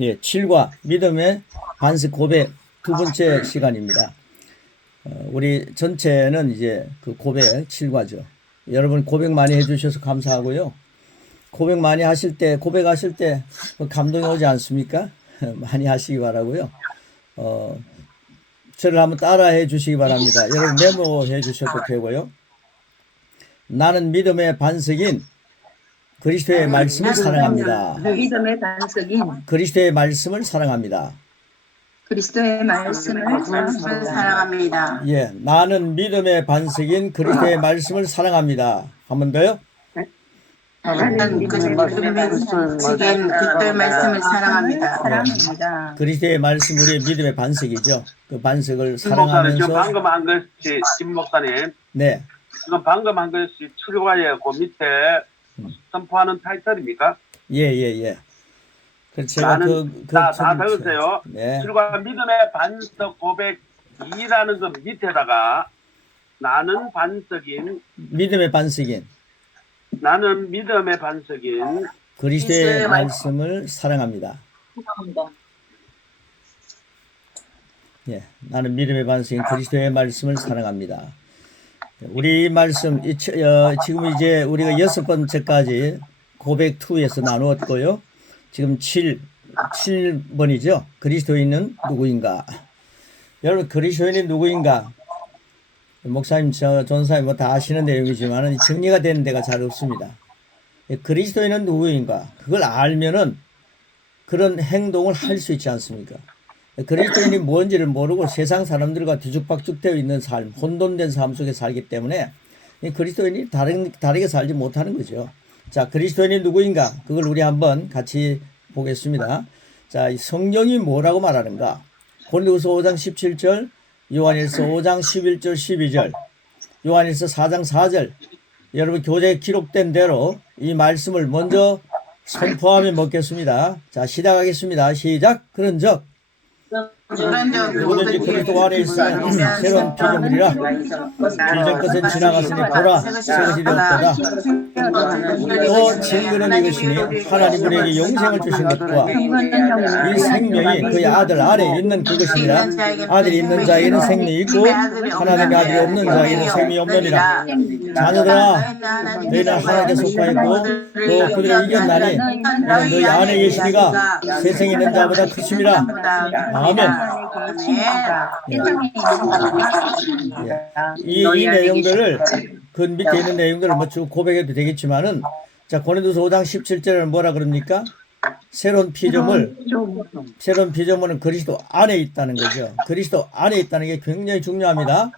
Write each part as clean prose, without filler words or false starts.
예, 7과 믿음의 반석 고백 두 번째 시간입니다. 우리 전체는 이제 그 고백 7과죠. 여러분 고백 많이 해주셔서 감사하고요. 고백 많이 하실 때, 고백하실 때 감동이 오지 않습니까? 많이 하시기 바라고요. 저를 한번 따라해 주시기 바랍니다. 여러분 메모해 주셔도 되고요. 나는 믿음의 반석인 그리스도의 말씀을 사랑합니다. 믿음의 반석인 그리스도의 말씀을 사랑합니다. 그리스도의 말씀을 사랑합니다. 예, 나는 믿음의 반석인 그리스도의 말씀을 사랑합니다. 한 번 더요. 나는 믿음의 반석인 그리스도의 말씀을 사랑합니다. 그리스도의 말씀 우리의 믿음의 반석이죠. 그 반석을 진 목사님, 사랑하면서 지금 방금 한 것이 진 목사님, 네, 지금 방금 한 것이 출애굽의 그 밑에 선포하는 타이틀입니까? 예. 그래서 제가 나는 다 들으세요. 네. 출애굽 믿음의 반석 고백 2라는 그 밑에다가 나는 반석인 그리스도의 말씀을 사랑합니다. 예, 나는 믿음의 반석인 그리스도의 말씀을 사랑합니다. 우리 말씀 지금 이제 우리가 6번째까지 고백 2에서 나누었고요. 지금 7번이죠. 그리스도인은 누구인가? 여러분 그리스도인이 누구인가? 목사님, 전사님 뭐 다 아시는 내용이지만 정리가 되는 데가 잘 없습니다. 그리스도인은 누구인가? 그걸 알면은 그런 행동을 할 수 있지 않습니까? 그리스도인이 뭔지를 모르고 세상 사람들과 뒤죽박죽 되어 있는 삶, 혼돈된 삶 속에 살기 때문에 그리스도인이 다르게 살지 못하는 거죠. 자, 그리스도인이 누구인가? 그걸 우리 한번 같이 보겠습니다. 자, 성경이 뭐라고 말하는가? 고린도후서 5장 17절, 요한일서 5장 11절 12절, 요한일서 4장 4절. 여러분 교재에 기록된 대로 이 말씀을 먼저 선포하며 먹겠습니다. 자, 시작하겠습니다. 시작. 그런즉 누구든지 그리스도 안에 있으면 새로운 피조물이라 이전 것은 지나갔으니 보라 새 것이 되었도다. 또 증거는 이것이니 하나님 우리에게 영생을 주신 것과 이 생명이 그의 아들 안에 있는 그것이니라. 아들이 있는 자에게는 생명이 있고 하나님의 아들이 없는 자에게는 생명이 없느니라. 자녀들아 너희는 하나님께 속하였고 또 그들을 이겼나니 너는 너희 안에 계시니가 세상에 있는 자보다 크심이라. 아멘. 이 내용들을 그 밑에 있는 내용들을 뭐 쭉 고백해도 되겠지만은 자, 고린도서 5장 17절에는 뭐라 그럽니까? 새로운 피조물은 그리스도 안에 있다는 거죠. 그리스도 안에 있다는 게 굉장히 중요합니다.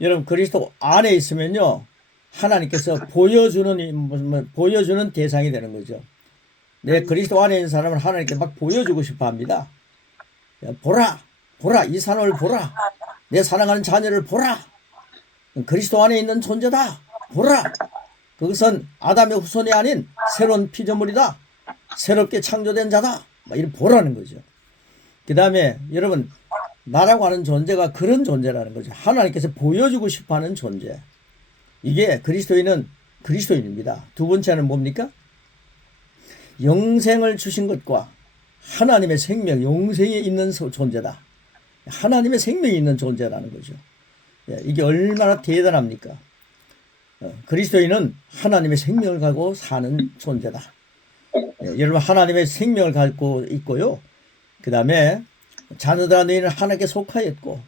여러분 그리스도 안에 있으면요 하나님께서 보여주는 대상이 되는 거죠. 내 그리스도 안에 있는 사람은 하나님께 막 보여주고 싶어 합니다. 보라 이 사람을 보라, 내 사랑하는 자녀를 보라, 그리스도 안에 있는 존재다, 보라, 그것은 아담의 후손이 아닌 새로운 피조물이다, 새롭게 창조된 자다, 이렇게 보라는 거죠. 그 다음에 여러분 나라고 하는 존재가 그런 존재라는 거죠. 하나님께서 보여주고 싶어하는 존재. 이게 그리스도인입니다. 두 번째는 뭡니까? 영생을 주신 것과 하나님의 생명, 영생이 있는 존재다. 하나님의 생명이 있는 존재라는 거죠. 이게 얼마나 대단합니까? 그리스도인은 하나님의 생명을 가지고 사는 존재다. 여러분 하나님의 생명을 갖고 있고요. 그 다음에 자녀들아 너희는 하나님께 속하였고,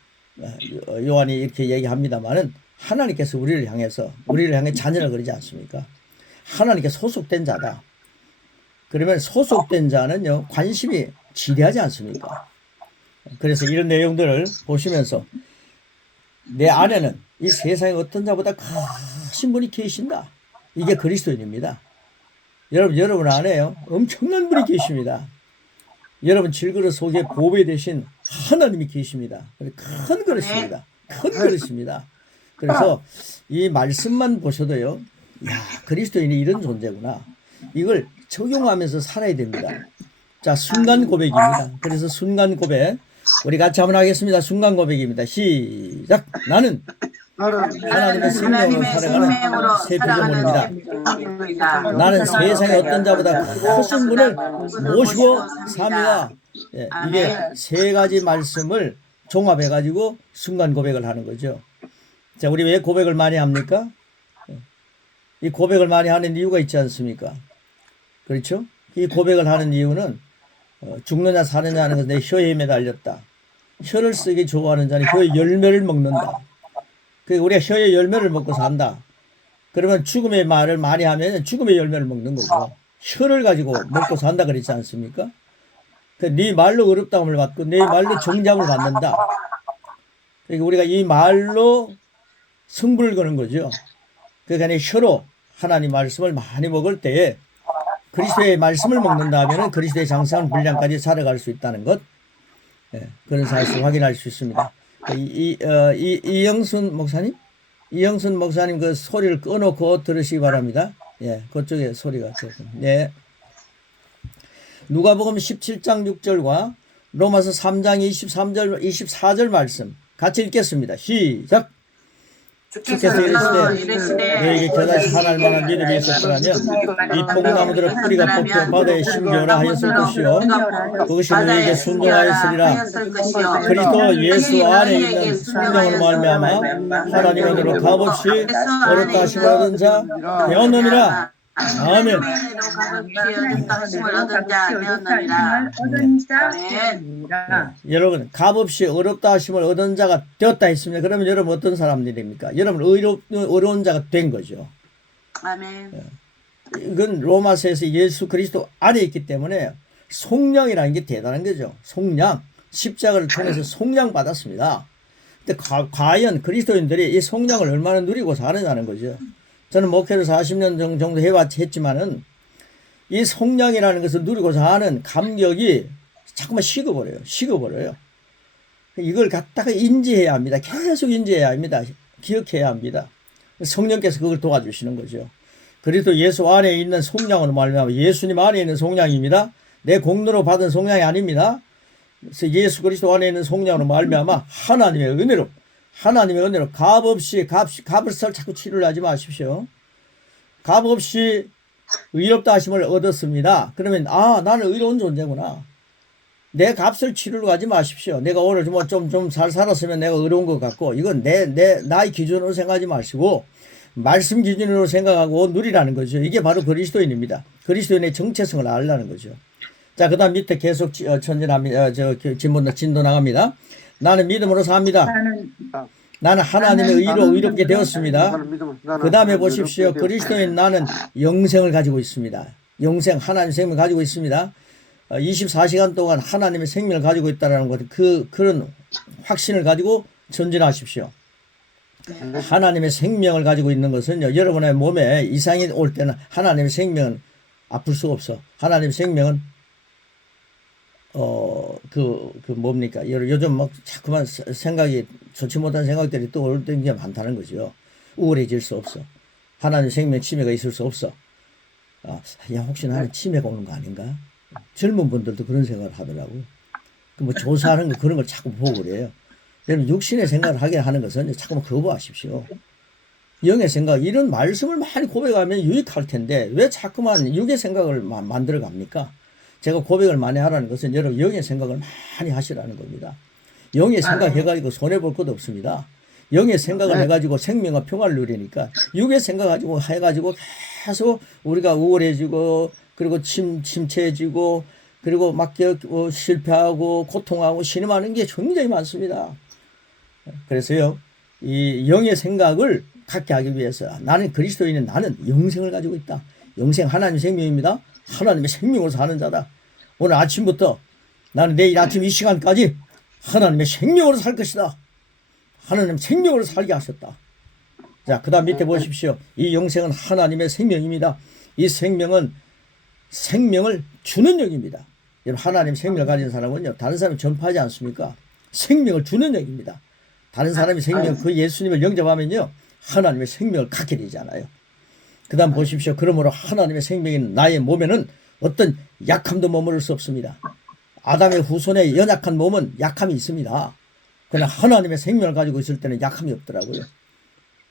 요한이 이렇게 얘기합니다만은 하나님께서 우리를 향해 자녀라 그러지 않습니까? 하나님께 소속된 자다. 그러면 소속된 자는요 관심이 지대하지 않습니까? 그래서 이런 내용들을 보시면서 내 안에는 이 세상에 어떤 자보다 크신 분이 계신다. 이게 그리스도인입니다. 여러분 안에요 엄청난 분이 계십니다. 여러분 질그릇 속에 보배 되신 하나님이 계십니다. 큰 그릇입니다. 큰 그릇입니다. 그래서 이 말씀만 보셔도요, 야, 그리스도인이 이런 존재구나. 이걸 적용하면서 살아야 됩니다. 자, 순간 고백입니다. 그래서 순간 고백 우리 같이 한번 하겠습니다. 순간 고백입니다. 시작. 나는 하나님의 생명으로 살아가는 새 피조물입니다. 나는 세상의 어떤 자보다 크신 분을 모시고 삽니다. 예, 이게 세 가지 말씀을 종합해가지고 순간 고백을 하는 거죠. 자, 우리 왜 고백을 많이 합니까? 이 고백을 많이 하는 이유가 있지 않습니까? 그렇죠? 이 고백을 하는 이유는 죽느냐 사느냐 하는 것은 내 혀에 매달렸다. 혀를 쓰기 좋아하는 자는 혀의 열매를 먹는다. 우리가 혀의 열매를 먹고 산다. 그러면 죽음의 말을 많이 하면 죽음의 열매를 먹는 거고, 혀를 가지고 먹고 산다 그랬지 않습니까? 네 말로 어렵다함을 받고 네 말로 정잠을 받는다. 그러니까 우리가 이 말로 승부를 거는 거죠. 그러니까 혀로 하나님 말씀을 많이 먹을 때에 그리스도의 말씀을 먹는다 하면 그리스도의 장성한 분량까지 살아갈 수 있다는 것, 예, 그런 사실을 확인할 수 있습니다. 이영순 목사님? 이영순 목사님 그 소리를 꺼놓고 들으시기 바랍니다. 예, 그쪽에 소리가 조금. 네. 누가복음 17장 6절과 로마서 3장 23절, 24절 말씀 같이 읽겠습니다. 시작! 주께서 이르시되 너에게 겨자씨 하나할 만한 믿음이 있었더라면 이 포도나무들의 뿌리가 뽑혀 바다에 심겨라 하였을 것이요 그것이 너에게 순종하였으리라. 그리스도 예수 안에 있는 성령으로 말미암아 하나님 은혜로 값없이 어렵다 하심을 얻은 자 되었느니라. 아멘. 여러분, 값없이 어렵다 하심을 얻은 자가 되었다 했습니다. 그러면 여러분 어떤 사람들입니까? 여러분 어려운 자가 된 거죠. 아멘. 이건 로마서에서 예수 그리스도 안에 있기 때문에 속량이라는 게 대단한 거죠. 속량. 십자가를 통해서 속량 받았습니다. 근데 과연 그리스도인들이 이 속량을 얼마나 누리고 사느냐는 거죠. 저는 목회를 40년 정도 했지만은 이 속량이라는 것을 누리고 사는 감격이 자꾸만 식어버려요. 이걸 갖다가 인지해야 합니다. 계속 인지해야 합니다. 기억해야 합니다. 성령께서 그걸 도와주시는 거죠. 그리스도 예수 안에 있는 속량으로 말미암아 예수님 안에 있는 속량입니다. 내 공로로 받은 속량이 아닙니다. 그래서 예수 그리스도 안에 있는 속량으로 말미암아 하나님의 은혜로 값없이 값을 자꾸 치료를 하지 마십시오. 값없이 의롭다 하심을 얻었습니다. 그러면 나는 의로운 존재구나. 내 값을 치르러 가지 마십시오. 내가 오늘 좀 잘 살았으면 내가 의로운 것 같고 이건 나의 기준으로 생각하지 마시고 말씀 기준으로 생각하고 누리라는 거죠. 이게 바로 그리스도인입니다. 그리스도인의 정체성을 알라는 거죠. 자, 그 다음 밑에 계속 전진합니다. 진도 나갑니다. 나는 믿음으로 삽니다. 나는 하나님의 의로 의롭게 되었습니다. 그 다음에 보십시오. 그리스도인 나는 영생을 가지고 있습니다. 영생, 하나님의 생명을 가지고 있습니다. 24시간 동안 하나님의 생명을 가지고 있다는 것, 그런 확신을 가지고 전진하십시오. 하나님의 생명을 가지고 있는 것은요, 여러분의 몸에 이상이 올 때는 하나님의 생명은 아플 수가 없어. 하나님의 생명은 뭡니까? 요즘 막 자꾸만 생각이 좋지 못한 생각들이 또 올 때 많다는 거죠. 우울해질 수 없어. 하나님 생명 치매가 있을 수 없어. 혹시 나는 치매가 오는 거 아닌가? 젊은 분들도 그런 생각을 하더라고. 조사하는 거 그런 걸 자꾸 보고 그래요. 여러분 육신의 생각을 하게 하는 것은 자꾸만 거부하십시오. 영의 생각, 이런 말씀을 많이 고백하면 유익할 텐데 왜 자꾸만 육의 생각을 만들어 갑니까? 제가 고백을 많이 하라는 것은 여러분 영의 생각을 많이 하시라는 겁니다. 영의 생각 해가지고 손해볼 것도 없습니다. 영의 생각을 해가지고 생명과 평화를 누리니까 육의 생각 가지고 해가지고 계속 우리가 우울해지고 그리고 침체해지고 그리고 막 실패하고 고통하고 신음하는 게 굉장히 많습니다. 그래서요, 이 영의 생각을 갖게 하기 위해서 나는 그리스도인은 나는 영생을 가지고 있다. 영생 하나님의 생명입니다. 하나님의 생명으로 사는 자다. 오늘 아침부터 나는 내일 아침 이 시간까지 하나님의 생명으로 살 것이다. 하나님 생명으로 살게 하셨다. 자, 그 다음 밑에 보십시오. 이 영생은 하나님의 생명입니다. 이 생명은 생명을 주는 영입니다. 여러분 하나님 생명을 가진 사람은요, 다른 사람이 전파하지 않습니까? 생명을 주는 영입니다. 다른 사람이 생명, 그 예수님을 영접하면요, 하나님의 생명을 갖게 되잖아요. 그 다음 보십시오. 그러므로 하나님의 생명인 나의 몸에는 어떤 약함도 머무를 수 없습니다. 아담의 후손의 연약한 몸은 약함이 있습니다. 그러나 하나님의 생명을 가지고 있을 때는 약함이 없더라고요.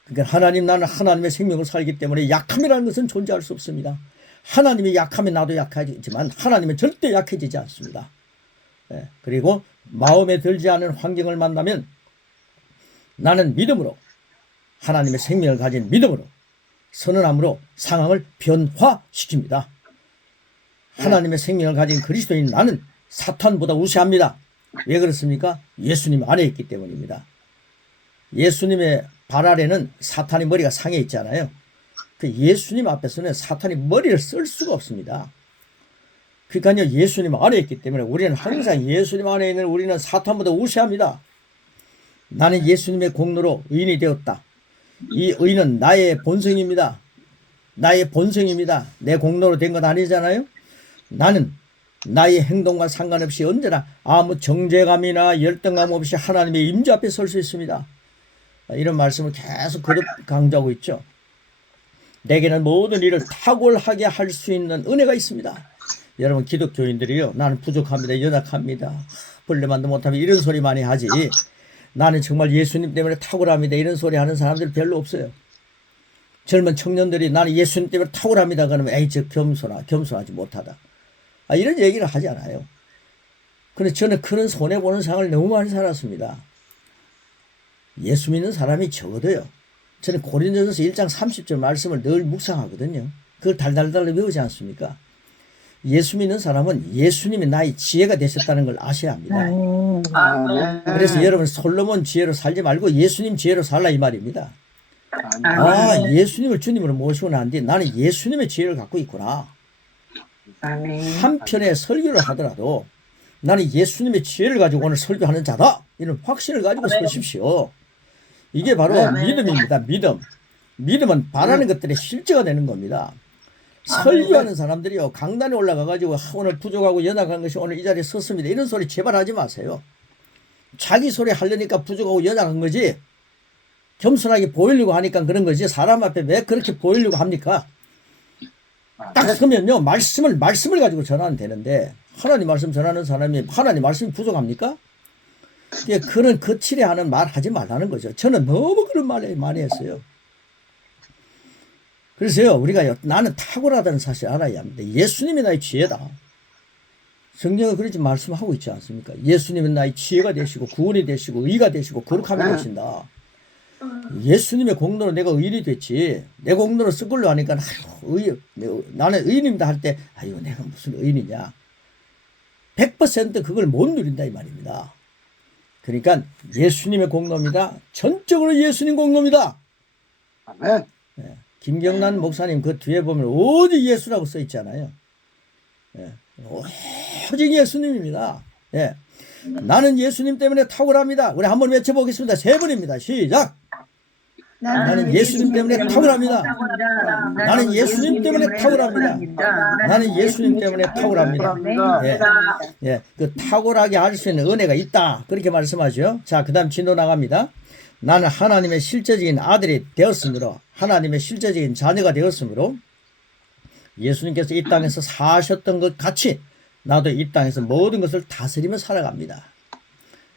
그러니까 나는 하나님의 생명을 살기 때문에 약함이라는 것은 존재할 수 없습니다. 하나님이 약하면 나도 약해지지만 하나님은 절대 약해지지 않습니다. 예, 그리고 마음에 들지 않은 환경을 만나면 나는 믿음으로, 하나님의 생명을 가진 믿음으로, 선언함으로 상황을 변화시킵니다. 하나님의 생명을 가진 그리스도인 나는 사탄보다 우세합니다. 왜 그렇습니까? 예수님 안에 있기 때문입니다. 예수님의 발 아래는 사탄의 머리가 상해 있잖아요. 그 예수님 앞에서는 사탄이 머리를 쓸 수가 없습니다. 그러니까요, 예수님 안에 있기 때문에 우리는 항상 예수님 안에 있는 우리는 사탄보다 우세합니다. 나는 예수님의 공로로 의인이 되었다. 이 의인은 나의 본성입니다. 나의 본성입니다. 내 공로로 된 건 아니잖아요. 나는 나의 행동과 상관없이 언제나 아무 정죄감이나 열등감 없이 하나님의 임재 앞에 설 수 있습니다. 이런 말씀을 계속 거듭 강조하고 있죠. 내게는 모든 일을 탁월하게 할 수 있는 은혜가 있습니다. 여러분 기독교인들이요, 나는 부족합니다. 연약합니다. 벌레만도 못하면 이런 소리 많이 하지, 나는 정말 예수님 때문에 탁월합니다 이런 소리 하는 사람들 별로 없어요. 젊은 청년들이 나는 예수님 때문에 탁월합니다 그러면 에이 저 겸손하지 못하다, 이런 얘기를 하지 않아요. 그런데 저는 그런 손해보는 상을 너무 많이 살았습니다. 예수 믿는 사람이 적어도요, 저는 고린도전서 1장 30절 말씀을 늘 묵상하거든요. 그걸 달달달 외우지 않습니까? 예수 믿는 사람은 예수님이 나의 지혜가 되셨다는 걸 아셔야 합니다. 그래서 여러분 솔로몬 지혜로 살지 말고 예수님 지혜로 살라 이 말입니다. 예수님을 주님으로 모시고 난 뒤에 나는 예수님의 지혜를 갖고 있구나. 한편의 설교를 하더라도 나는 예수님의 지혜를 가지고 오늘 설교하는 자다, 이런 확신을 가지고 서십시오. 이게 바로 믿음입니다. 믿음은 바라는 것들의 실제가 되는 겁니다. 설교하는 사람들이요, 강단에 올라가가지고 오늘 부족하고 연약한 것이 오늘 이 자리에 섰습니다 이런 소리 제발 하지 마세요. 자기 소리 하려니까 부족하고 연약한 거지, 겸손하게 보이려고 하니까 그런 거지, 사람 앞에 왜 그렇게 보이려고 합니까? 딱 서면요, 말씀을 가지고 전하면 되는데, 하나님 말씀 전하는 사람이 하나님 말씀이 부족합니까? 그런 거칠해하는 말 하지 말라는 거죠. 저는 너무 그런 말 많이 했어요. 그래서요, 우리가 나는 탁월하다는 사실을 알아야 합니다. 예수님이 나의 지혜다. 성경은 그렇게 말씀하고 있지 않습니까? 예수님은 나의 지혜가 되시고 구원이 되시고 의가 되시고 거룩함이 되신다. 예수님의 공로로 내가 의인이 됐지, 내 공로로 쓴 걸로 하니까 나는 의인입니다 할 때 내가 무슨 의인이냐, 100% 그걸 못 누린다 이 말입니다. 그러니까 예수님의 공로입니다. 전적으로 예수님 공로입니다. 아멘. 김경란 목사님 그 뒤에 보면 오직 예수라고 써 있잖아요. 오직 예수님입니다. 나는 예수님 때문에 탁월합니다. 우리 한번 외쳐보겠습니다. 3번입니다. 시작. 나는 예수님 때문에 탁월합니다. 나는 예수님 때문에 탁월합니다. 나는 예수님 때문에 탁월합니다. 그 탁월하게 할 수 있는 은혜가 있다, 그렇게 말씀하죠. 자, 그 다음 진도 나갑니다. 나는 하나님의 실제적인 아들이 되었으므로, 하나님의 실제적인 자녀가 되었으므로 예수님께서 이 땅에서 사셨던 것 같이 나도 이 땅에서 모든 것을 다스리며 살아갑니다.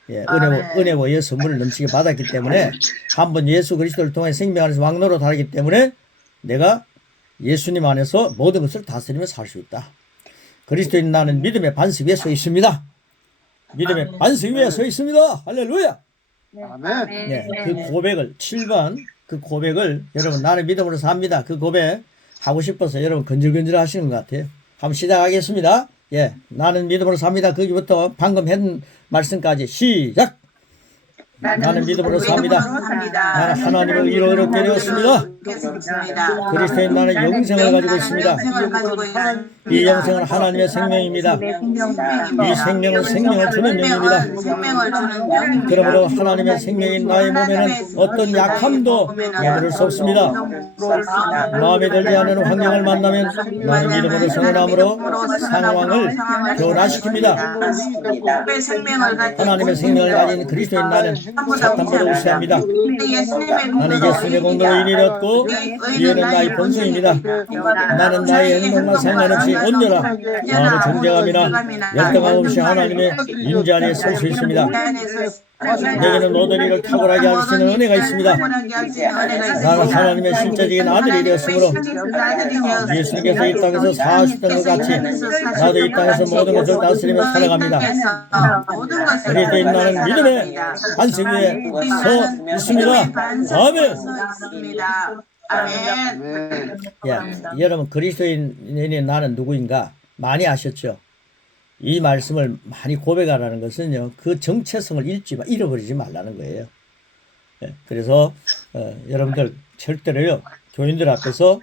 은혜와 선물을 넘치게 받았기 때문에, 한번 예수 그리스도를 통해 생명 안에서 왕노로 다르기 때문에 내가 예수님 안에서 모든 것을 다스리며 살 수 있다. 그리스도인 나는 믿음의 반석 위에 서 있습니다. 믿음의 반석 위에 서 있습니다. 할렐루야. 아멘. 그 고백을 7번 그 고백을 여러분 나는 믿음으로 삽니다, 그 고백 하고 싶어서 여러분 건질건질 하시는 것 같아요. 한번 시작하겠습니다. 나는 믿음으로 삽니다. 거기부터 방금 했던 말씀까지 시작. 나는 믿음으로 삽니다. 나는 하나님을 의로 얻게 되었습니다. 그리스도인 나는 영생을 가지고 있습니다. 이 영생은 하나님의 생명입니다. 이 생명은 생명을 주는 영입니다. 그러므로 하나님의 생명인 나의 몸에는 어떤 약함도 내버릴 수 없습니다. 마음에 들지 않는 환경을 만나면 나는 믿음으로 선언함으로 상황을 변화시킵니다. 하나님의 생명을 가진 그리스도인 나는 사탄보다 우세합니다. 나는 예수님의 공로로 인이 되었고 이해는 나의 본성입니다. 나는 나의 행동과 상관없이 온전한 마음의 존재감이나 열등감 없이 하나님의 임재 안에 설 수 있습니다. 내게는 모든 일을 탁월하게 하시는 은혜가 있습니다. 나는 하나님의 실제적인 아들이 되었으므로 예수님께서 이 땅에서 사시던 것 같이 나도 이 땅에서 모든 것을 다스리며 살아갑니다. 그리스도인 나는 믿음의 반석 위에 서 있습니다. 아멘. 여러분, 그리스도인이 나는 누구인가 많이 아셨죠? 이 말씀을 많이 고백하라는 것은요, 그 정체성을 잃어버리지 말라는 거예요. 그래서 여러분들 절대로요, 교인들 앞에서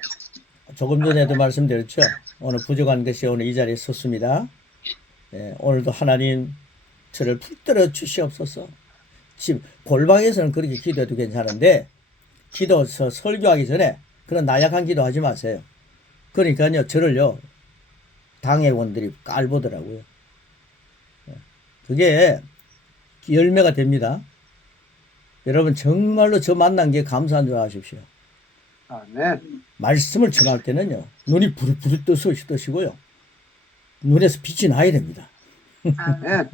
조금 전에도 말씀드렸죠. 오늘 부족한 것이 오늘 이 자리에 섰습니다. 오늘도 하나님 저를 붙들어 주시옵소서. 지금 골방에서는 그렇게 기도해도 괜찮은데 기도서 설교하기 전에 그런 나약한 기도하지 마세요. 그러니까요, 저를요, 당회원들이 깔보더라고요. 그게 열매가 됩니다. 여러분, 정말로 저 만난 게 감사한 줄 아십시오. 아멘. 말씀을 전할 때는요, 눈이 부르부르 뜨시고요, 눈에서 빛이 나야 됩니다. 아멘.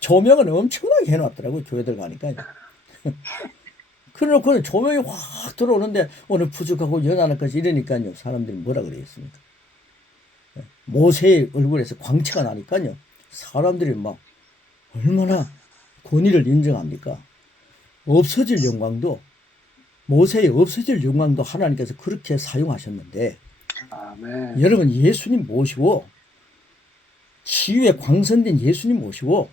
조명은 엄청나게 해놨더라고요, 교회들 가니까요. 그래놓고는 조명이 확 들어오는데 오늘 부족하고 연하는 것이 이러니까요, 사람들이 뭐라 그러겠습니까? 모세의 얼굴에서 광채가 나니까요, 사람들이 막 얼마나 권위를 인정합니까? 없어질 영광도, 모세의 없어질 영광도 하나님께서 그렇게 사용하셨는데, 아멘. 여러분, 예수님 모시고 치유에 광선된 예수님 모시고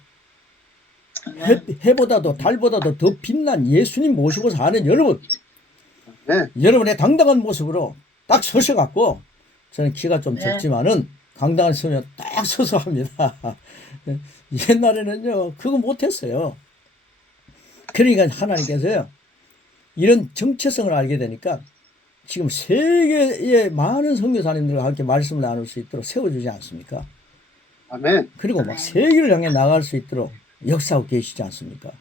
해보다도 달보다도 더 빛난 예수님 모시고 사는 여러분, 여러분의 당당한 모습으로 딱 서셔갖고, 저는 키가 좀 적지만은 강당을 서면 딱 서서 합니다. 옛날에는요, 그거 못했어요. 그러니까 하나님께서요, 이런 정체성을 알게 되니까 지금 세계의 많은 선교사님들과 함께 말씀을 나눌 수 있도록 세워주지 않습니까? 아멘. 그리고 막 세계를 향해 나갈 수 있도록 역사하고 계시지 않습니까?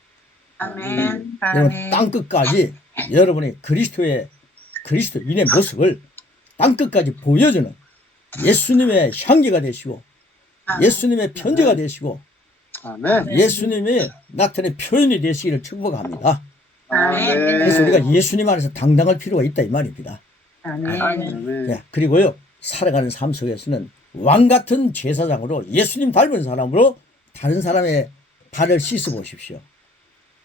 아멘. 여러분, 땅끝까지 여러분이 그리스도인의 모습을 땅끝까지 보여주는 예수님의 향기가 되시고, 예수님의 편지가 되시고, 아멘. 예수님이 나타낸 표현이 되시기를 축복합니다. 아멘. 그래서 우리가 예수님 안에서 당당할 필요가 있다, 이 말입니다. 아멘. 그리고요, 살아가는 삶 속에서는 왕 같은 제사장으로, 예수님 닮은 사람으로 다른 사람의 발을 씻어 보십시오.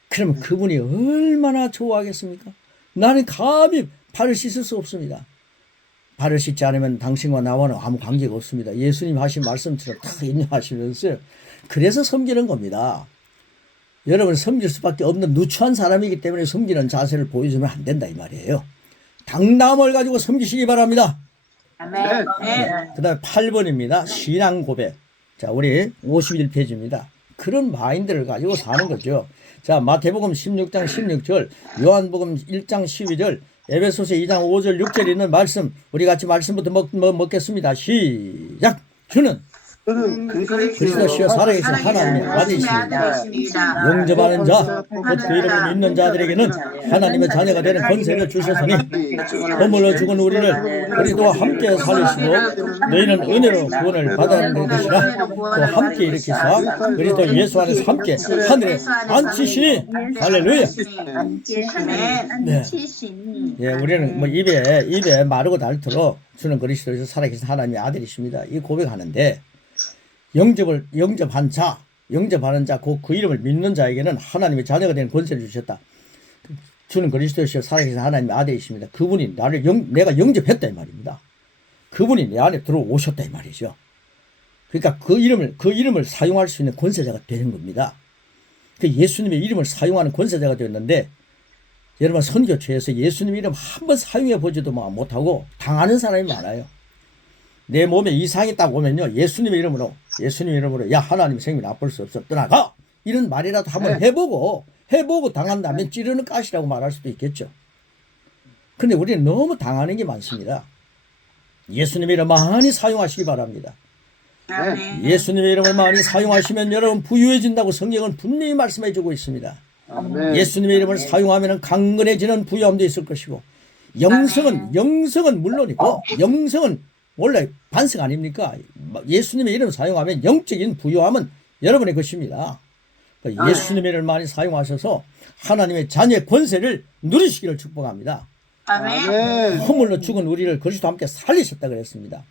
그러면 그분이 얼마나 좋아하겠습니까? 나는 감히 발을 씻을 수 없습니다. 발을 씻지 않으면 당신과 나와는 아무 관계가 없습니다. 예수님 하신 말씀처럼 다 인정하시면서, 그래서 섬기는 겁니다. 여러분, 섬길 수밖에 없는 누추한 사람이기 때문에 섬기는 자세를 보여주면 안 된다, 이 말이에요. 당당함을 가지고 섬기시기 바랍니다. 아멘. 그 다음에 8번입니다. 신앙 고백. 자, 우리 51페이지입니다. 그런 마인드를 가지고 사는 거죠. 자, 마태복음 16장 16절, 요한복음 1장 12절, 에베소서 2장 5절 6절 있는 말씀, 우리 같이 말씀부터 먹겠습니다. 시작. 주는 그리스도시여 살아계신 하나님의 아들이십니다. 영접하는 자, 곧 그 이름을 믿는 자들에게는 하나님의 자녀가 되는 권세를 주셨으니 허물로 죽은 우리를 그리스도와 함께 살리시고 너희는 은혜로 구원을 받아내는 것이라. 또 함께 일으키사 그리스도 예수 안에서 함께 하늘에 앉히시니. 할렐루야. 네, 우리는 뭐 입에 마르고 닳도록 주는 그리스도에서 살아계신 하나님의 아들이십니다. 이 고백하는데, 영접하는 자, 곧 그 이름을 믿는 자에게는 하나님의 자녀가 되는 권세를 주셨다. 주는 그리스도시여 살아계신 하나님의 아들이십니다. 그분이 내가 영접했다, 이 말입니다. 그분이 내 안에 들어오셨다, 이 말이죠. 그러니까 그 이름을 사용할 수 있는 권세자가 되는 겁니다. 그 예수님의 이름을 사용하는 권세자가 되었는데, 여러분, 선교처에서 예수님 이름 한번 사용해 보지도 못하고 당하는 사람이 많아요. 내 몸에 이상이 딱 오면요, 예수님의 이름으로 야, 하나님 생명 나쁠 수 없어, 떠나가, 이런 말이라도 한번 해보고 당한다면 찌르는 가시라고 말할 수도 있겠죠. 근데 우리는 너무 당하는 게 많습니다. 예수님의 이름 많이 사용하시기 바랍니다. 예수님의 이름을 많이 사용하시면 여러분 부유해진다고 성경은 분명히 말씀해 주고 있습니다. 예수님의 이름을 사용하면 강건해지는 부유함도 있을 것이고, 영성은 물론이고, 영성은 원래 반석 아닙니까? 예수님의 이름 사용하면 영적인 부유함은 여러분의 것입니다. 그 예수님을 많이 사용하셔서 하나님의 자녀의 권세를 누리시기를 축복합니다. 아멘. 허물로 죽은 우리를 그리스도와 함께 살리셨다 그랬습니다.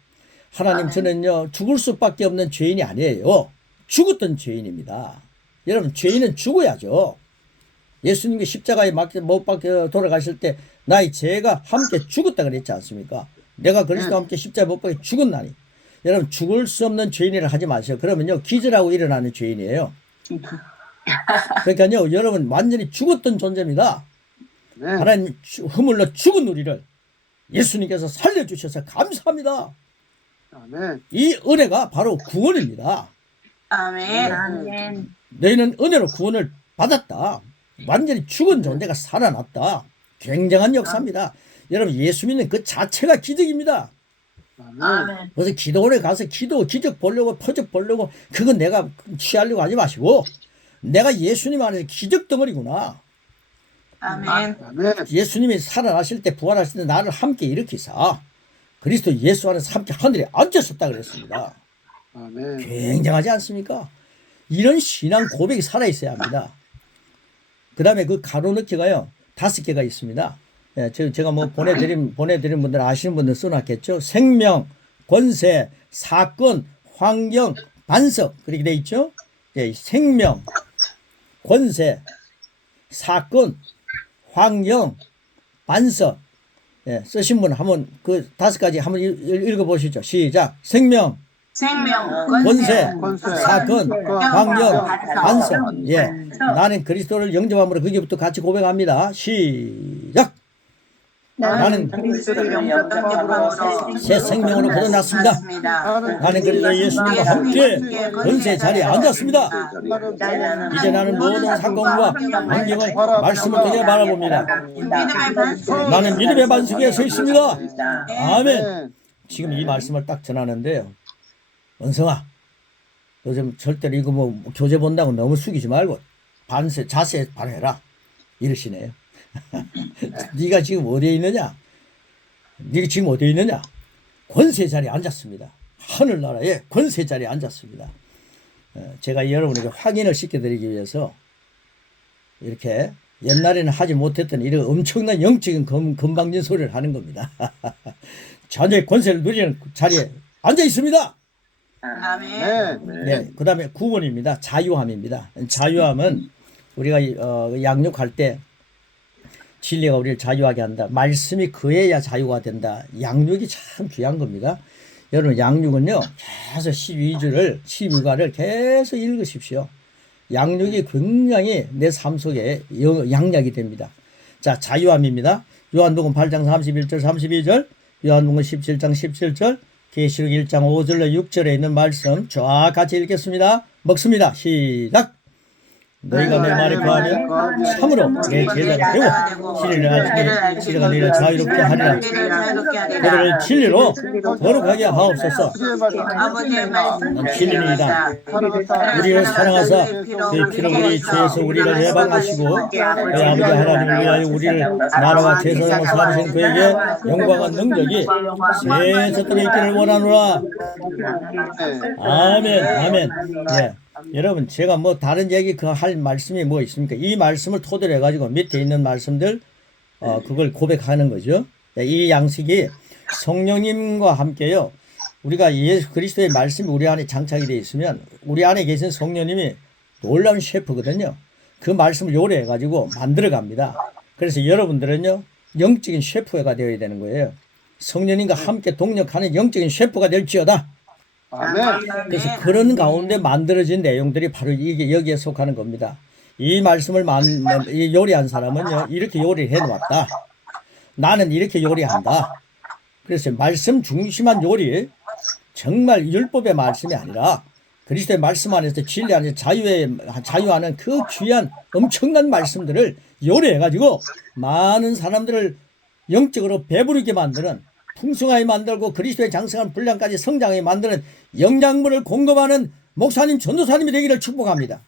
하나님, 저는요 죽을 수밖에 없는 죄인이 아니에요. 죽었던 죄인입니다. 여러분, 죄인은 죽어야죠. 예수님께 십자가에 못 박혀 돌아가실 때 나의 죄가 함께 죽었다 그랬지 않습니까? 내가 그리스도와 함께 십자가에 못 박혀 죽었나니. 여러분, 죽을 수 없는 죄인이라 하지 마세요. 그러면요 기절하고 일어나는 죄인이에요. 그러니까요 여러분, 완전히 죽었던 존재입니다. 하나님 허물로 죽은 우리를 예수님께서 살려주셔서 감사합니다. 이 은혜가 바로 구원입니다. 아멘. 아멘. 너희는 은혜로 구원을 받았다. 완전히 죽은 존재가 살아났다. 굉장한 역사입니다. 여러분, 예수 믿는 그 자체가 기적입니다. 아멘. 그래서 기도원에 가서 기적 보려고 표적 보려고 그건 내가 취하려고 하지 마시고, 내가 예수님 안에서 기적 덩어리구나. 아멘. 예수님이 살아나실 때, 부활하실 때 나를 함께 일으키사 그리스도 예수 안에서 함께 하늘에 앉으셨다 그랬습니다. 굉장하지 않습니까? 이런 신앙 고백이 살아있어야 합니다. 그 다음에 그 가로넣기가요 5개가 있습니다. 예, 제가 뭐 보내드린 분들 아시는 분들 써놨겠죠. 생명, 권세, 사건, 환경, 반석, 그렇게 돼 있죠. 예, 생명, 권세, 사건, 환경, 반석. 예, 쓰신 분 한번 그 5가지 한번 읽어보시죠. 시작. 생명, 권세, 사건, 환경, 반석. 예, 나는 그리스도를 영접함으로 거기부터 같이 고백합니다. 시작. 나는 그리스도를 영접함으로 새 생명으로 거듭났습니다. 나는 그리스도 예수님과 함께 권세 자리에 앉았습니다. 이제 나는 모든 사건과 환경을 말씀을 통해 바라봅니다. 나는 믿음의 반석에 서 있습니다. 아멘. 지금 이 말씀을 딱 전하는데요. 은성아, 요즘 절대로 이거 뭐 교재 본다고 너무 숙이지 말고 자세 바로해라. 이러시네요. 네가 지금 어디에 있느냐? 네가 지금 어디에 있느냐? 권세 자리에 앉았습니다. 하늘나라에 권세 자리에 앉았습니다. 제가 여러분에게 확인을 시켜드리기 위해서 이렇게 옛날에는 하지 못했던 이런 엄청난 영적인 건방진 소리를 하는 겁니다. 자녀의 권세를 누리는 자리에 앉아 있습니다. 아멘. 네, 그 다음에 구원입니다. 자유함입니다. 자유함은 우리가 양육할 때 진리가 우리를 자유하게 한다. 말씀이 그해야 자유가 된다. 양육이 참 귀한 겁니다. 여러분, 양육은요 계속 12주를 계속 읽으십시오. 양육이 굉장히 내 삶 속에 양약이 됩니다. 자, 자유함입니다. 요한복음 8장 31절 32절, 요한복음 17장 17절, 계시록 1장 5절로 6절에 있는 말씀 쫙 같이 읽겠습니다. 먹습니다. 시작. 너희가 내 말에 거하면 참으로 내 제자가 되고 진리를 알지니 진리가 너희를 자유롭게 하리라. 그들을 진리로 거룩하게 하옵소서. 난 진리이다. 우리를 사랑하사 그 피로 우리 죄에서 우리를 해방하시고 그 아버지 하나님을 위하여 우리를 나라와 제사장으로 삼으신 그에게 영광과 능력이 세세토록 있기를 원하노라. 아멘. 아멘. 네. 여러분, 제가 뭐 다른 얘기 할 말씀이 뭐 있습니까? 이 말씀을 토대로 해가지고 밑에 있는 말씀들 그걸 고백하는 거죠. 이 양식이 성령님과 함께요. 우리가 예수 그리스도의 말씀이 우리 안에 장착이 되어 있으면 우리 안에 계신 성령님이 놀라운 셰프거든요. 그 말씀을 요리해가지고 만들어갑니다. 그래서 여러분들은요 영적인 셰프가 되어야 되는 거예요. 성령님과 함께 동력하는 영적인 셰프가 될지어다. 그래서 그런 가운데 만들어진 내용들이 바로 이게 여기에 속하는 겁니다. 이 말씀을 요리한 사람은요 이렇게 요리를 해놓았다. 나는 이렇게 요리한다. 그래서 말씀 중심한 요리, 정말 율법의 말씀이 아니라 그리스도의 말씀 안에서 진리 안에서 자유하는 그 귀한 엄청난 말씀들을 요리해가지고 많은 사람들을 영적으로 배부르게 만드는, 풍성하게 만들고 그리스도의 장성한 분량까지 성장하게 만드는 영양분을 공급하는 목사님, 전도사님이 되기를 축복합니다.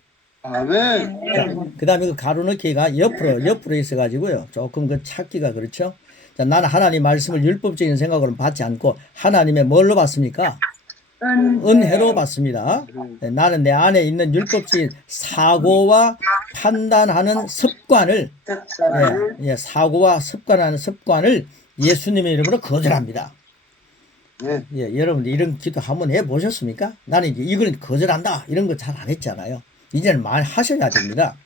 아멘. 그 다음에 그 가로넣기가 옆으로 있어가지고요. 조금 그 찾기가 그렇죠. 자, 나는 하나님 말씀을 율법적인 생각으로 받지 않고 하나님의 뭘로 받습니까? 은혜로 받습니다. 나는 내 안에 있는 율법적인 사고와 판단하는 습관을 사고와 습관하는 습관을 예수님의 이름으로 거절합니다. 여러분 이런 기도 한번 해보셨습니까? 나는 이제 이걸 거절한다 이런 거 잘 안 했잖아요. 이제는 많이 하셔야 됩니다.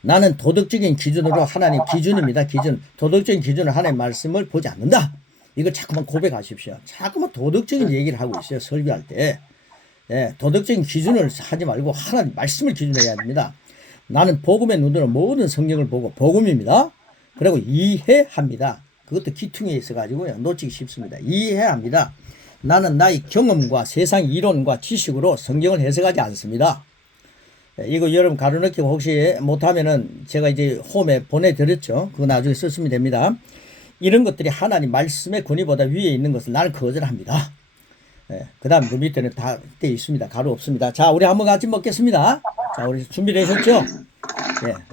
나는 도덕적인 기준으로 하나님 기준입니다. 기준. 도덕적인 기준으로 하나님의 말씀을 보지 않는다. 이걸 자꾸만 고백하십시오. 자꾸만 도덕적인 얘기를 하고 있어요. 설교할 때. 도덕적인 기준을 하지 말고 하나님 말씀을 기준으로 해야 됩니다. 나는 복음의 눈으로 모든 성경을 보고 복음입니다. 그리고 이해합니다. 그것도 기퉁에 있어가지고요. 놓치기 쉽습니다. 이해합니다. 나는 나의 경험과 세상 이론과 지식으로 성경을 해석하지 않습니다. 이거 여러분 가로넣기 혹시 못하면은 제가 이제 홈에 보내드렸죠. 그거 나중에 쓰시면 됩니다. 이런 것들이 하나님 말씀의 권위보다 위에 있는 것을 나는 거절합니다. 그 다음 그 밑에는 다 돼 있습니다. 가로 없습니다. 자, 우리 한번 같이 먹겠습니다. 자, 우리 준비되셨죠?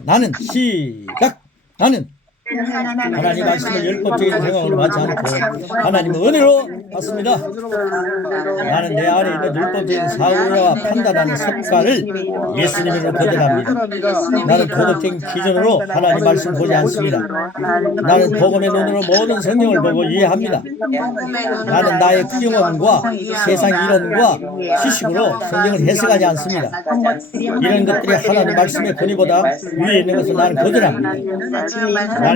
나는 시작! 나는 하나님 말씀을 율법적인 생각으로 받지 않고 하나님의 은혜로 받습니다. 나는 내 안에 있는 율법적인 사고와 판단하는 습관을 예수님으로 거절합니다. 나는 도덕적인 기준으로 하나님 말씀 보지 않습니다. 나는 복음의 눈으로 모든 성경을 보고 이해합니다. 나는 나의 경험과 세상 이론과 지식으로 성경을 해석하지 않습니다. 이런 것들이 하나님 말씀의 권위보다 위에 있는 것을 나는 거절합니다.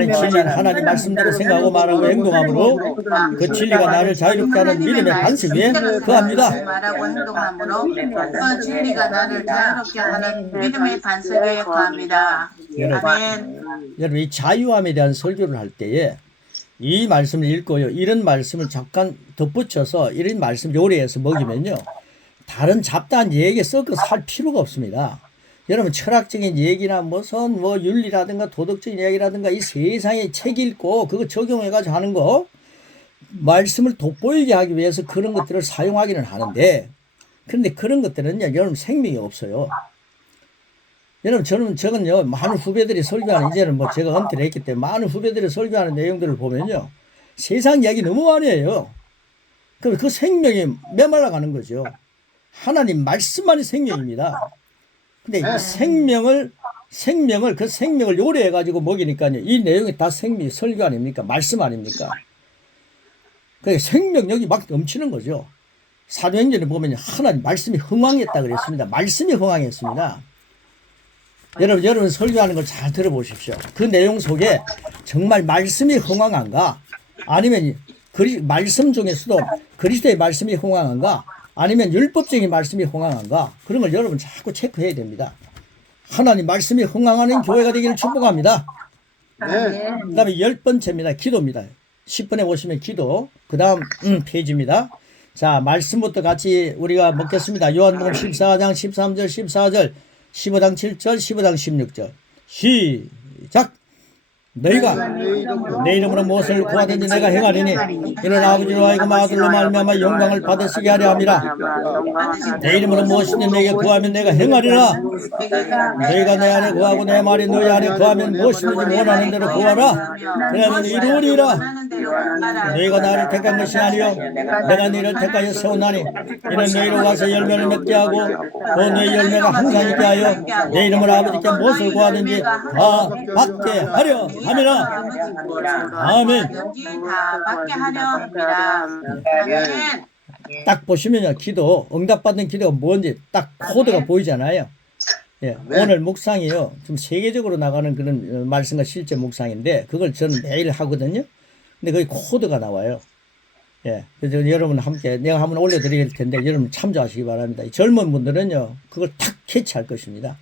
나는 진리는 하나님 말씀대로 생각하고 말하고 행동함으로 그 진리가 나를 자유롭게 하는 믿음의 반석 위에 거합니다. 말하고 행동함으로 그 진리가 나를 자유롭게 하는 믿음의 반석에 거합니다. 아멘. 여러분 이 자유함에 대한 설교를 할 때에 이 말씀을 읽고요. 이런 말씀을 잠깐 덧붙여서 이런 말씀 요리해서 먹이면요. 다른 잡다한 얘기 섞어서 할 필요가 없습니다. 여러분 철학적인 얘기나 무슨 뭐 윤리라든가 도덕적인 이야기라든가 이 세상에 책 읽고 그거 적용해가지고 하는 거 말씀을 돋보이게 하기 위해서 그런 것들을 사용하기는 하는데 그런데 그런 것들은요 여러분 생명이 없어요. 여러분 저는요 많은 후배들이 설교하는 이제는 뭐 제가 은퇴를 했기 때문에 많은 후배들이 설교하는 내용들을 보면요 세상 이야기 너무 많이 해요. 그럼 그 생명이 메말라 가는 거죠. 하나님 말씀만이 생명입니다. 근데 생명을 그 생명을 요리해 가지고 먹이니까요. 이 내용이 다 설교 아닙니까? 말씀 아닙니까? 그 생명력이 막 넘치는 거죠. 사도행전에 보면 하나님 말씀이 흥왕했다 그랬습니다. 말씀이 흥왕했습니다. 여러분 설교하는 걸 잘 들어보십시오. 그 내용 속에 정말 말씀이 흥왕한가? 아니면 말씀 중에서도 그리스도의 말씀이 흥왕한가? 아니면 율법적인 말씀이 흥왕한가? 그런 걸 여러분 자꾸 체크해야 됩니다. 하나님 말씀이 흥왕하는 교회가 되기를 축복합니다. 그 다음에 10번째입니다. 기도입니다. 10번에 보시면 기도. 그 다음 페이지입니다. 자, 말씀부터 같이 우리가 먹겠습니다. 요한복음 14장 13절 14절 15장 7절 15장 16절 시작. 너희가 내 이름으로 무엇을 구하든지 내가 행하리니 이는 아버지로 하여금 아들로 말미암아 영광을 받으시게 하려 함이라. 내 이름으로 무엇이든지 내게 구하면 내가 행하리라. 너희가 내 안에 구하고 내 말이 너희 안에 구하면 무엇이든지 원하는 대로 구하라. 그러면 이루리라. 너희가 나를 택한 것이 아니요 내가 너희를 택하여 세우나니 이는 너희로 가서 열매를 맺게 하고 또 너희 열매가 항상 있게 하여 내 이름으로 아버지께 무엇을 구하든지 다 받게 하려 함이라. 아멘. 다 받게 하려 합니다. 아멘. 딱 보시면요, 기도, 응답받는 기도가 뭔지 딱 코드가 보이잖아요. 오늘 묵상이요, 좀 세계적으로 나가는 그런 말씀과 실제 묵상인데, 그걸 저는 매일 하거든요. 근데 거기 코드가 나와요. 그래서 여러분 함께, 내가 한번 올려드릴 텐데, 여러분 참조하시기 바랍니다. 젊은 분들은요, 그걸 탁 캐치할 것입니다.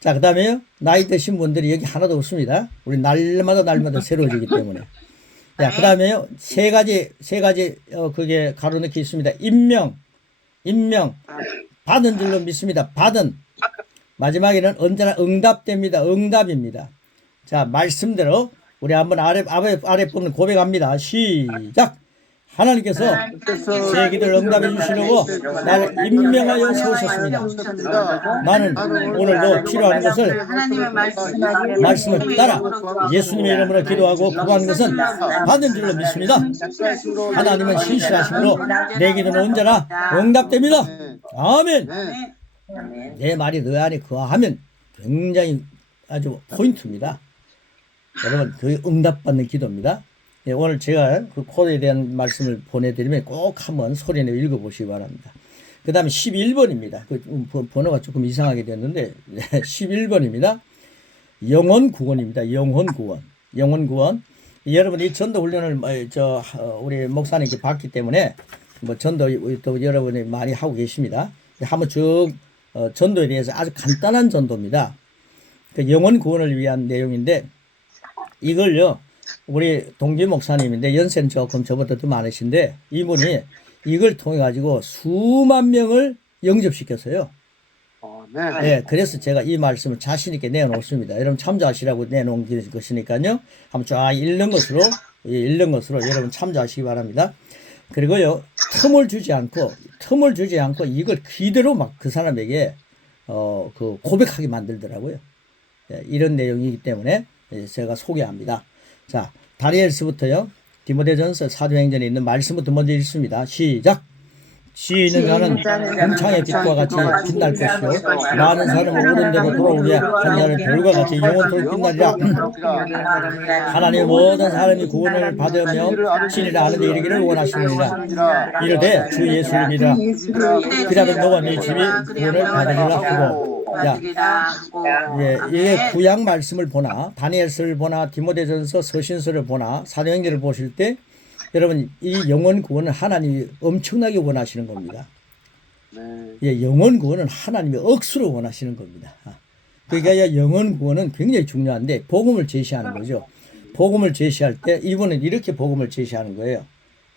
자, 그 다음에요, 나이 드신 분들이 여기 하나도 없습니다. 우리 날마다 새로워지기 때문에. 자, 그 다음에요, 세 가지, 그게 가로넣기 있습니다. 임명, 받은 줄로 믿습니다. 받은. 마지막에는 언제나 응답됩니다. 응답입니다. 자, 말씀대로 우리 한번 아래 부분 고백합니다. 시작. 하나님께서 제 기도를 응답해 주시려고 나를 임명하여 세우셨습니다. 나는 오늘도 필요한 것을 하나님의 말씀을 따라 예수님의 이름으로 기도하고 구하는 것은 받은 줄로 믿습니다. 하나님은 신실하심으로 내 기도는 언제나 응답됩니다. 아멘. 내 말이 너 안에 거하면 굉장히 아주 포인트입니다. 여러분, 그 응답받는 기도입니다. 예, 오늘 제가 그 코드에 대한 말씀을 보내드리면 꼭 한번 소리내어 읽어보시기 바랍니다. 그 다음에 11번입니다. 그 번호가 조금 이상하게 됐는데 11번입니다. 영혼 구원입니다. 영혼 구원. 영혼 구원. 여러분 이 전도 훈련을 우리 목사님께 받기 때문에 뭐 전도 또 여러분이 많이 하고 계십니다. 한번 쭉 전도에 대해서 아주 간단한 전도입니다. 그 영혼 구원을 위한 내용인데 이걸요 우리 동기 목사님인데 연세는 조금 저보다 더 많으신데 이분이 이걸 통해 가지고 수만 명을 영접시켰어요. 네, 그래서 제가 이 말씀을 자신 있게 내놓습니다. 여러분 참조하시라고 내놓은 것이니까요. 한번 쫙 읽는 것으로 여러분 참조하시기 바랍니다. 그리고요 틈을 주지 않고 이걸 그대로 막 그 사람에게 그 고백하게 만들더라고요. 네, 이런 내용이기 때문에 제가 소개합니다. 자, 다니엘서부터요. 디모데전서 사도행전에 있는 말씀부터 먼저 읽습니다. 시작. 지혜 있는 자는 궁창의 빛과 같이 빛날 것이요 많은 사람은 옳은 대로 돌아오게 한 자는 별과 같이 영원토록 빛나리라. 하나님의 모든 사람이 구원을 받으며 진리를 아는 데 이르기를 원하시느니라. 이르되 주 예수님이라. 그라면 너와 네 집이 구원을 받으리라 하고. 예, 구약 말씀을 보나 다니엘서를 보나 디모데전서 서신서를 보나 사도행전을 보실 때 여러분 이 영혼 구원은 하나님이 엄청나게 원하시는 겁니다. 예, 영혼 구원은 하나님이 억수로 원하시는 겁니다. 그러니까 영혼 구원은 굉장히 중요한데 복음을 제시하는 거죠. 복음을 제시할 때 이분은 이렇게 복음을 제시하는 거예요.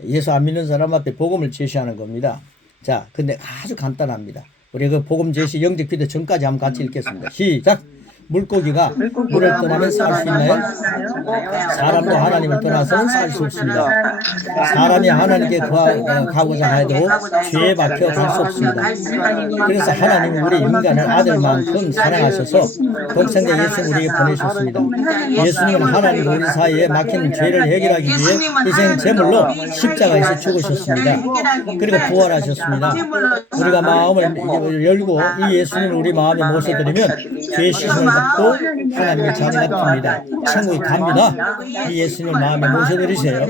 예수 안 믿는 사람 앞에 복음을 제시하는 겁니다. 자, 근데 아주 간단합니다. 우리 그 복음 제시 영접 기도 전까지 한번 같이 읽겠습니다. 시작. 물고기가 물을 떠나면 살 수 있나요? 사람도 하나님을 떠나서는 살 수 없습니다. 사람이 하나님께 가고자 해도 죄에 박혀 갈 수 없습니다. 그래서 하나님은 우리 인간을 아들만큼 사랑하셔서 독생자 예수를 우리에게 보내셨습니다. 예수님은 하나님 우리 사이에 막힌 죄를 해결하기 위해 희생 제물로 십자가에서 죽으셨습니다. 그리고 부활하셨습니다. 우리가 마음을 열고 이 예수님을 우리 마음에 모셔드리면 죄 씻음을 받고 하나님의 자녀가 됩니다. 천국에 갑니다. 이 예수님을 마음에 모셔드리세요.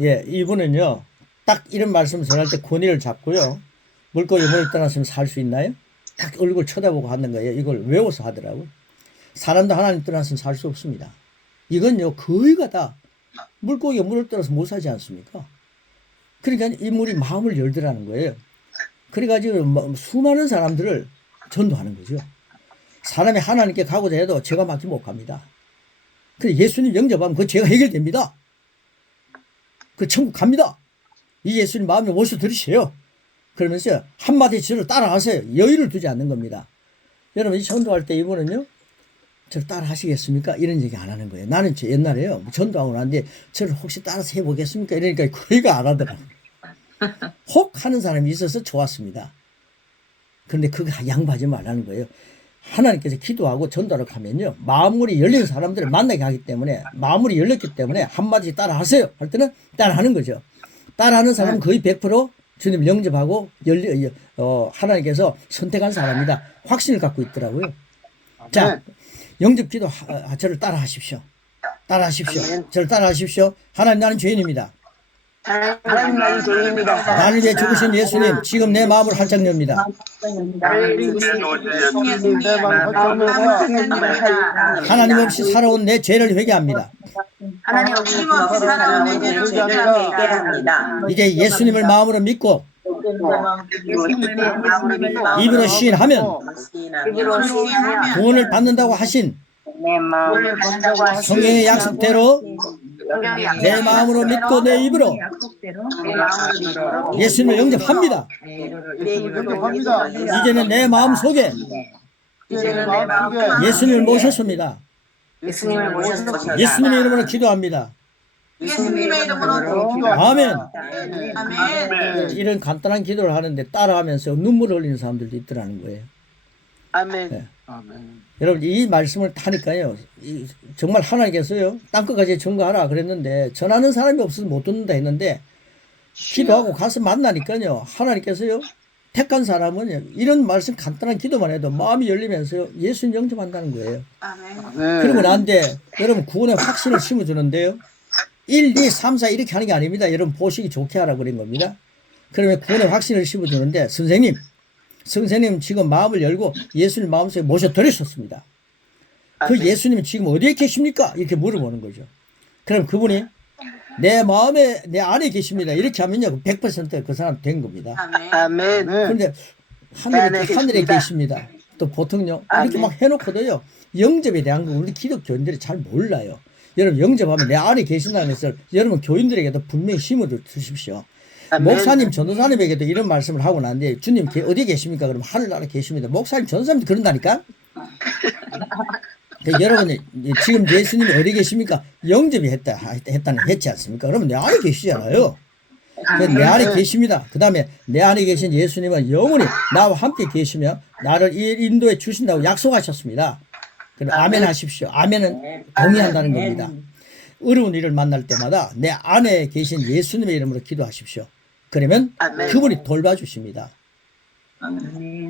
예, 이분은요 딱 이런 말씀 전할 때 권위를 잡고요. 물고기 물을 떠났으면 살 수 있나요? 딱 얼굴 쳐다보고 하는 거예요. 이걸 외워서 하더라고요. 사람도 하나님 떠났으면 살 수 없습니다. 이건요 거의가 다 물고기가 물을 떠나서 못 살지 않습니까? 그러니까 이 물이 마음을 열더라는 거예요. 그래가지고 수많은 사람들을 전도하는 거죠. 사람이 하나님께 가고자 해도 죄가 막히 못 갑니다. 그래 예수님 영접하면 그 죄가 해결됩니다. 그 천국 갑니다. 이 예수님 마음에 모셔드리세요. 그러면서 한마디 저를 따라하세요. 여유를 두지 않는 겁니다. 여러분 이 전도할 때 이분은요 저를 따라 하시겠습니까? 이런 얘기 안 하는 거예요. 나는 옛날에요 전도하고 나는데 저를 혹시 따라서 해보겠습니까? 이러니까 거의가 안 하더라고요. 혹 하는 사람이 있어서 좋았습니다. 그런데 그거 양보하지 말라는 거예요. 하나님께서 기도하고 전도하라고 하면요 마음이 열린 사람들을 만나게 하기 때문에 마음이 열렸기 때문에 한마디 따라 하세요 할 때는 따라 하는 거죠. 따라하는 사람은 거의 100% 주님 영접하고 하나님께서 선택한 사람이다 확신을 갖고 있더라고요. 자, 영접 기도 저를 따라 하십시오. 따라 하십시오. 저를 따라 하십시오. 하나님 나는 죄인입니다. 나를 위해 죽으신 예수님 지금 내 마음을 활짝 엽니다. 하나님 없이 살아온 내 죄를 회개합니다. 하나님 없이 살아온 내 죄를 회개합니다. 이제 예수님을 마음으로 믿고 입으로 시인하면 구원을 받는다고 하신 성경의 약속대로 내 마음으로 믿고 내 입으로 예수님을 영접합니다. 이제는 내 마음 속에 예수님을 모셨습니다. 예수님의 이름으로 기도합니다. 예수님의 이름으로 기도합니다. 아멘. 아멘. 이런 간단한 기도를 하는데 따라하면서 눈물을 흘리는 사람들도 있더라는 거예요. 아멘. 네. 아멘. 여러분 이 말씀을 하니까요, 정말 하나님께서요 땅끝까지 전가하라 그랬는데 전하는 사람이 없어서 못 듣는다 했는데 기도하고 가서 만나니까요 하나님께서요 택한 사람은 이런 말씀 간단한 기도만 해도 마음이 열리면서 예수님 영접한다는 거예요. 아멘. 그러고 난데 여러분 구원의 확신을 심어주는데요 1, 2, 3, 4 이렇게 하는 게 아닙니다. 여러분 보시기 좋게 하라고 그런 겁니다. 그러면 구원의 확신을 심어주는데 선생님 지금 마음을 열고 예수님 마음속에 모셔드리셨습니다. 그 예수님이 지금 어디에 계십니까? 이렇게 물어보는 거죠. 그럼 그분이 내 마음에 내 안에 계십니다. 이렇게 하면요 100%그 사람 된 겁니다. 아멘. 아멘. 그런데 하늘에 계십니다. 또 보통요 이렇게 막 해놓고도요 영접에 대한 거 우리 기독교인들이 잘 몰라요. 여러분 영접하면 내 안에 계신다는 것을 여러분 교인들에게도 분명히 심어주십시오. 목사님, 전도사님에게도 이런 말씀을 하고 난데 주님 어디 계십니까? 그러면 하늘나라에 계십니다. 목사님, 전도사님도 그런다니까. 여러분 지금 예수님이 어디 계십니까? 영접이 했지 않습니까? 그러면 내 안에 계시잖아요. 내 안에 계십니다. 그 다음에 내 안에 계신 예수님은 영원히 나와 함께 계시며 나를 인도해 주신다고 약속하셨습니다. 그럼 아멘 하십시오. 아멘은 동의한다는 겁니다. 어려운 일을 만날 때마다 내 안에 계신 예수님의 이름으로 기도하십시오. 그러면 그분이 돌봐주십니다.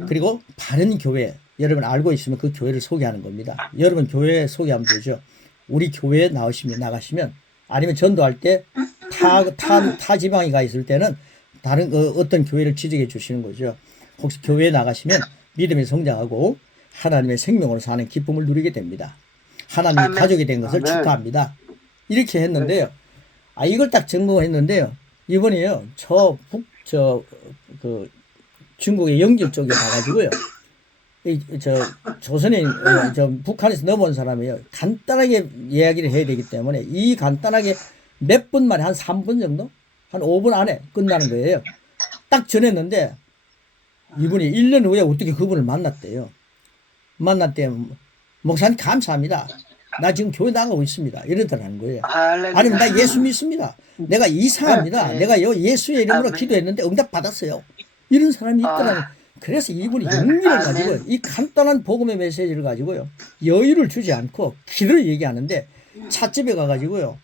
그리고 바른 교회, 여러분 알고 있으면 그 교회를 소개하는 겁니다. 여러분 교회 소개하면 되죠. 우리 교회에 나가시면 아니면 전도할 때 타 지방에 가 있을 때는 다른 어떤 교회를 지적해 주시는 거죠. 혹시 교회에 나가시면 믿음이 성장하고 하나님의 생명으로 사는 기쁨을 누리게 됩니다. 하나님의 가족이 된 것을 축하합니다. 이렇게 했는데요. 이걸 딱 점검했는데요. 이번에요, 중국의 영길 쪽에 가가지고요. 조선인, 북한에서 넘어온 사람이요. 간단하게 이야기를 해야 되기 때문에 이 간단하게 몇 분 만에 한 3분 정도? 한 5분 안에 끝나는 거예요. 딱 전했는데 이분이 1년 후에 어떻게 그분을 만났대요. 만났대. 목사님 감사합니다. 나 지금 교회 나가고 있습니다. 이러더라는 거예요. 아니면 나 예수 믿습니다. 내가 이상합니다. 내가 예수의 이름으로 기도했는데 응답 받았어요. 이런 사람이 있더라고요. 그래서 이분이 용기를 가지고 이 간단한 복음의 메시지를 가지고요. 여유를 주지 않고 기도를 얘기하는데 찻집에 가가지고요.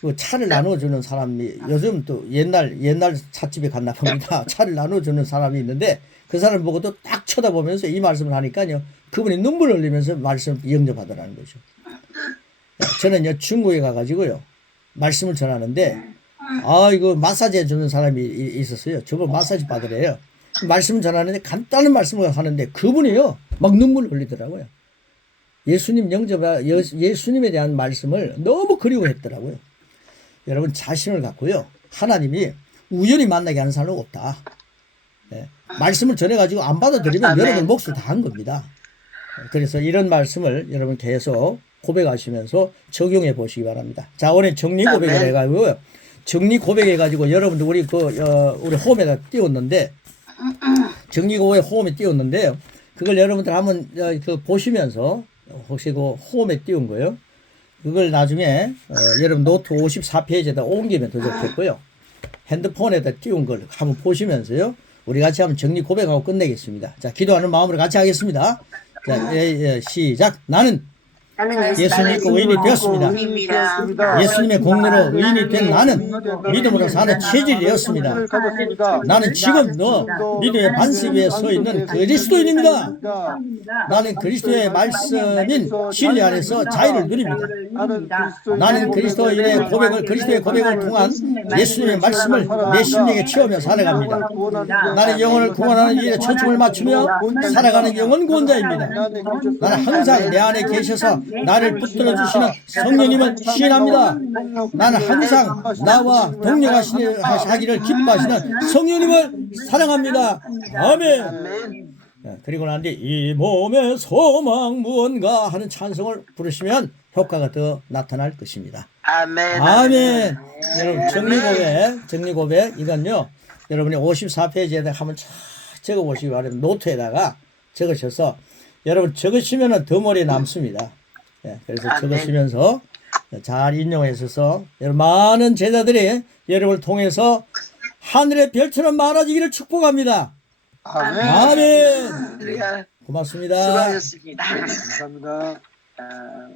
그 차를 나눠주는 사람이 요즘 또 옛날 찻집에 갔나 봅니다. 차를 나눠주는 사람이 있는데 그 사람 보고도 딱 쳐다보면서 이 말씀을 하니까요. 그분이 눈물을 흘리면서 말씀을 영접하더라는 거죠. 저는요 중국에 가가지고요 말씀을 전하는데 이거 마사지 해주는 사람이 있었어요. 저거 마사지 받으래요. 말씀을 전하는데 간단한 말씀을 하는데 그분이요 막 눈물을 흘리더라고요. 예수님에 대한 말씀을 너무 그리워했더라고요. 여러분 자신을 갖고요 하나님이 우연히 만나게 하는 사람은 없다. 말씀을 전해가지고 안 받아들이면 여러분 몫을 다 한 겁니다. 그래서 이런 말씀을 여러분 계속 고백하시면서 적용해 보시기 바랍니다. 자, 오늘 정리 고백을 해가지고요. 정리 고백해가지고 여러분들 우리 우리 홈에다 띄웠는데, 정리 고백 홈에 띄웠는데요. 그걸 여러분들 한번 보시면서 혹시 그 홈에 띄운 거요. 그걸 나중에 여러분 노트 54페이지에다 옮기면 더 좋겠고요. 핸드폰에다 띄운 걸 한번 보시면서요. 우리 같이 한번 정리 고백하고 끝내겠습니다. 자, 기도하는 마음으로 같이 하겠습니다. 자, 시작. 나는 예수 믿고 의인이 되었습니다. 예수님의 공로로 의인이 된 나는 믿음으로 사는 체질이 되었습니다. 나는 지금 믿음의 반석 위에 서 있는 그리스도인입니다. 나는 그리스도의 말씀인 진리 안에서 자유를 누립니다. 나는 그리스도의 고백을 통한 예수님의 말씀을 내 심령에 채우며 살아갑니다. 나는 영혼을 구원하는 일에 초점을 맞추며 살아가는 영혼 구원자입니다. 나는 항상 내 안에 계셔서 나를 붙들어 주시는 성령님을 시인합니다. 나는 항상 나와 동력하기를 기뻐하시는 성령님을 사랑합니다. 아멘. 그리고 난 뒤 이 몸의 소망 무언가 하는 찬송을 부르시면 효과가 더 나타날 것입니다. 아멘. 여러분 정리 고백 이건요. 여러분이 54페이지에다 한번 적어 보시기 바랍니다. 노트에다가 적으셔서 여러분 적으시면은 더 머리에 남습니다. 그래서 적으시면서 잘 인용하셔서 여러분 많은 제자들이 여러분을 통해서 하늘의 별처럼 많아지기를 축복합니다. 아멘. 아멘. 할렐루야. 고맙습니다. 수고하셨습니다. 감사합니다. 아,